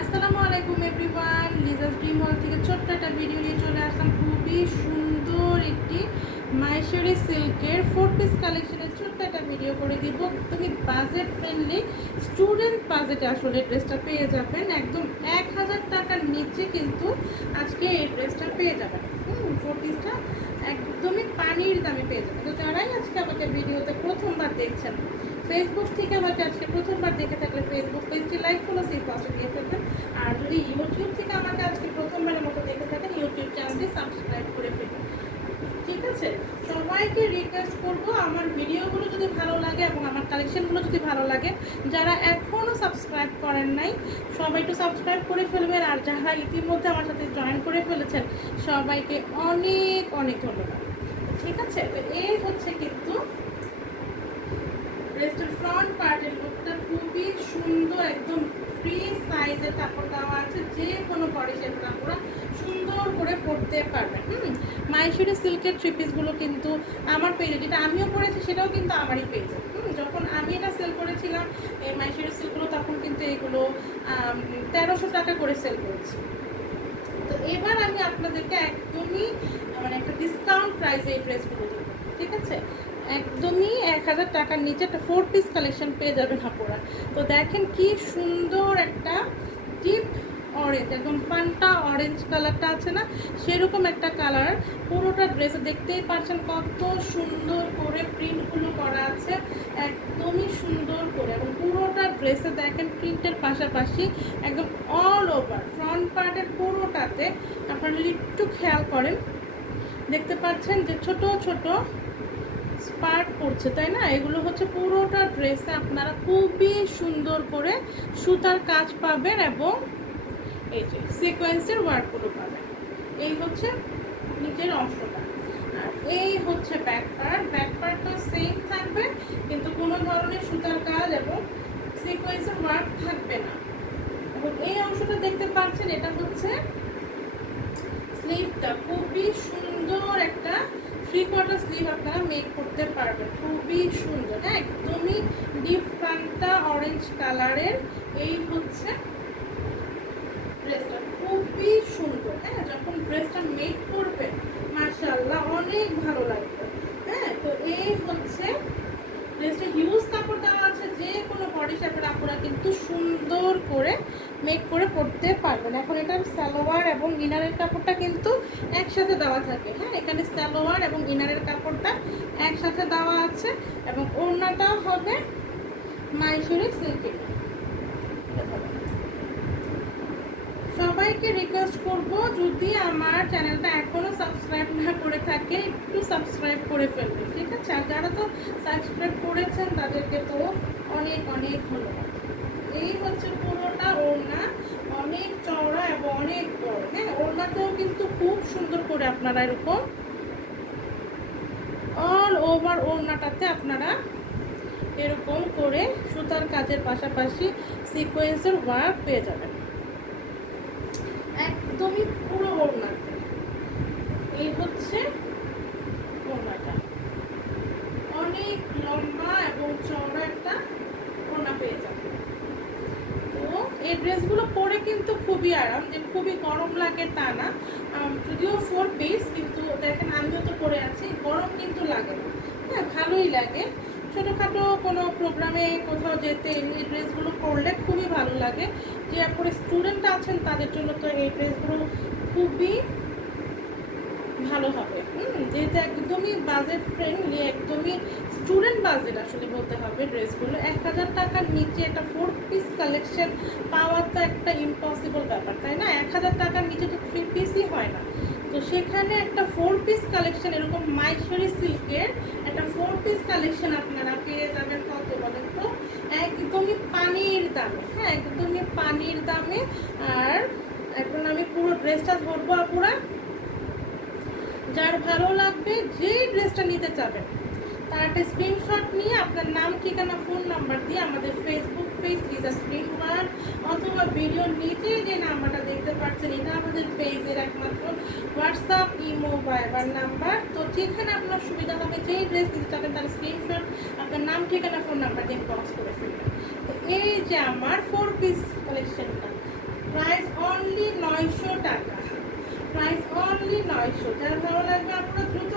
আসসালামু আলাইকুম everyone, Liza's dream world থেকে ছোট্ট একটা ভিডিও নিয়ে চলে আসলাম। খুবই সুন্দর একটি মাহেশ্বরী সিল্কের 4 পিস কালেকশনের ছোট্ট একটা ভিডিও করে দিব। তুমি বাজেট ফ্রেন্ডলি স্টুডেন্ট বাজেটে আসলে ড্রেসটা পেয়ে যাবেন। একদম 1000 টাকার নিচে কিন্তু আজকে এই ড্রেসটা পেয়ে যাবেন। 4 পিসটা একদমই পানির দামে পেয়ে যাবেন। তো যারাই আজকে আমাকে ভিডিওতে প্রথমবার দেখছেন, ফেসবুক থেকে আমাকে আজকে প্রথমবার দেখে থাকলে ফেসবুক পেজটি লাইক ফলো সেই পাশে দিয়ে ফেলবেন। আর যদি ইউটিউব থেকে আমাকে আজকে প্রথমবারের মতো দেখে থাকেন, ইউটিউব চ্যানেলটি সাবস্ক্রাইব করে ফেলবেন। ঠিক আছে, সবাইকে রিকোয়েস্ট করব, আমার ভিডিওগুলো যদি ভালো লাগে এবং আমার কালেকশনগুলো যদি ভালো লাগে, যারা এখনও সাবস্ক্রাইব করেন নাই সবাই একটু সাবস্ক্রাইব করে ফেলবেন। আর যারা ইতিমধ্যে আমার সাথে জয়েন করে ফেলেছেন সবাইকে অনেক অনেক ধন্যবাদ। ঠিক আছে, তো এই হচ্ছে কিন্তু ড্রেসটার ফ্রন্ট পার্টের লুকটা খুবই সুন্দর, একদম ফ্রি সাইজের কাপড় দেওয়া আছে, যে কোনো বডি শেপ কাপড় সুন্দর করে পরতে পারবেন। মাহেশ্বরী সিল্কের 3 পিসগুলো কিন্তু আমার পেজে, যেটা আমিও পরেছি সেটাও কিন্তু আমারই পেজে। যখন আমি এটা সেল করেছিলাম এই মাহেশ্বরী সিল্কগুলো, তখন কিন্তু এগুলো 1300 টাকা করে সেল করেছি। তো এবার আমি আপনাদেরকে একদমই মানে একটা ডিসকাউন্ট প্রাইসে এই ড্রেসগুলো দেবো। ঠিক আছে, একদমই 1000 টাকার নিচে একটা 4 পিস কালেকশন পেয়ে যাবেন আপনারা। তো দেখেন কি সুন্দর একটা ডিপ অরেঞ্জ, একদম ফান্টা অরেঞ্জ কালারটা আছে না, সেরকম একটা কালার পুরোটা ড্রেসে দেখতেই পাচ্ছেন কত সুন্দর করে প্রিন্টগুলো করা আছে, একদমই সুন্দর করে। এবং পুরোটা ড্রেসে দেখেন প্রিন্টের পাশাপাশি একদম অল ওভার ফ্রন্ট পার্টের পুরোটাতে আপনারা একটু খেয়াল করেন, দেখতে পাচ্ছেন যে ছোট ছোট স্পার্ক পড়ছে, তাই না? এগুলো হচ্ছে পুরোটা ড্রেসে আপনারা খুবই সুন্দর করে সুতার কাজ পাবেন এবং এই যে সিকোয়েন্সের ওয়ার্কগুলো পাবেন। এই হচ্ছে নিচের অংশটা, আর এই হচ্ছে ব্যাক পার্ট। ব্যাক পার্টটা সেম থাকবে, কিন্তু কোনো ধরনের সুতার কাজ এবং সিকোয়েন্সের ওয়ার্ক থাকবে না। এবং এই অংশটা দেখতে পাচ্ছেন, এটা হচ্ছে স্লিভটা, খুবই সুন্দর একটা 3/4 স্লিভ আপনারা মেক করতে পারবেন, খুবই সুন্দর। হ্যাঁ, একদমই ডিপ ফান্টা অরেঞ্জ কালারের এই হচ্ছে ড্রেসটা, খুবই সুন্দর। হ্যাঁ, যখন ড্রেসটা মেক করবেন মাশাআল্লাহ অনেক ভালো লাগবে। হ্যাঁ, তো এই হচ্ছে ড্রেসটা হিউজ কাপড় দেওয়া আছে, যে কোনো বডি শেপের আপনারা কিন্তু সুন্দর করে মেক করে পরতে পারবেন। এখন এটার সালোয়ার এবং ইনারের কাপড়টা কিন্তু একসাথে দেওয়া থাকে। হ্যাঁ, এখানে সালোয়ার এবং ইনারের কাপড়টা একসাথে দেওয়া আছে এবং ওড়নাটাও হবে মাহেশ্বরী সিল্কের। সবাইকে রিকোয়েস্ট করব, যদি আমার চ্যানেলটা এখনও সাবস্ক্রাইব না করে থাকে একটু সাবস্ক্রাইব করে ফেলবেন। ঠিক আছে, আর যারা তো সাবস্ক্রাইব করেছেন তাদেরকে তো অনেক অনেক ধন্যবাদ। এই হচ্ছে পুরোটা ওড়না, অনেক চওড়া এবং অনেক বড়। হ্যাঁ, ওড়নাতেও কিন্তু খুব সুন্দর করে আপনারা এরকম অল ওভার ওড়নাটাতে আপনারা এরকম করে সুতার কাজের পাশাপাশি সিকোয়েন্সের ওয়ার্ক পেয়ে যাবেন একদমই পুরো ওড়নাতে। এই হচ্ছে ওড়নাটা, অনেক লম্বা এবং চওড়া একটা ওড়না পেয়ে যাবে। তো এই ড্রেসগুলো পরে কিন্তু খুবই আরাম, যে খুবই গরম লাগে তা না। যদিও 4 পিস, কিন্তু দেখেন আমিও তো পরে আছি, গরম কিন্তু লাগে না। হ্যাঁ, ভালোই লাগে। ছোটোখাটো কোনো প্রোগ্রামে কোথাও যেতে এই ড্রেসগুলো পরলে খুবই ভালো লাগে। যে আপনার স্টুডেন্ট আছেন তাদের জন্য তো এই ড্রেসগুলো খুবই ভালো হবে। যেহেতু একদমই বাজেট ফ্রেন্ডলি, একদমই স্টুডেন্ট বাজেট আসলে বলতে হবে ড্রেসগুলো। 1000 টাকার নিচে একটা 4 পিস কালেকশন পাওয়া তো একটা ইম্পসিবল ব্যাপার, তাই না? 1000 টাকার নিচে তো 3 পিসই হয় না। তো সেখানে একটা 4 পিস কালেকশন, এরকম মাহেশ্বরী সিল্কের একটা 4 পিস কালেকশন আপনারা পেয়ে যাবেন কত বলেন তো? একদমই পানির দামে। হ্যাঁ, একদমই পানির দামে। আর এখন আমি পুরো ড্রেসটা ধরবো, আপুরা যার ভালো লাগবে, যেই ড্রেসটা নিতে চাবেন তার একটা স্ক্রিনশট নিয়ে আপনার নাম, ঠিকানা, ফোন নাম্বার দিয়ে আমাদের Facebook page Liza's dream world অথবা ভিডিও নিচে যে নাম্বারটা দেখতে পাচ্ছেন, এটা আমাদের পেজের একমাত্র হোয়াটসঅ্যাপ, ইমো, ভাইবার নাম্বার। তো যেখানে আপনার সুবিধা হবে, যেই ড্রেস নিতে চাবেন তার স্ক্রিনশট আপনার নাম, ঠিকানা, ফোন নাম্বার দিয়ে ইনবক্স করে ফেলবেন। তো এই যে আমার 4 পিস কালেকশনটা প্রাইস অনলি 900 টাকা, প্রাইস অনলি 900। যার ভালো লাগবে আপনারা দ্রুত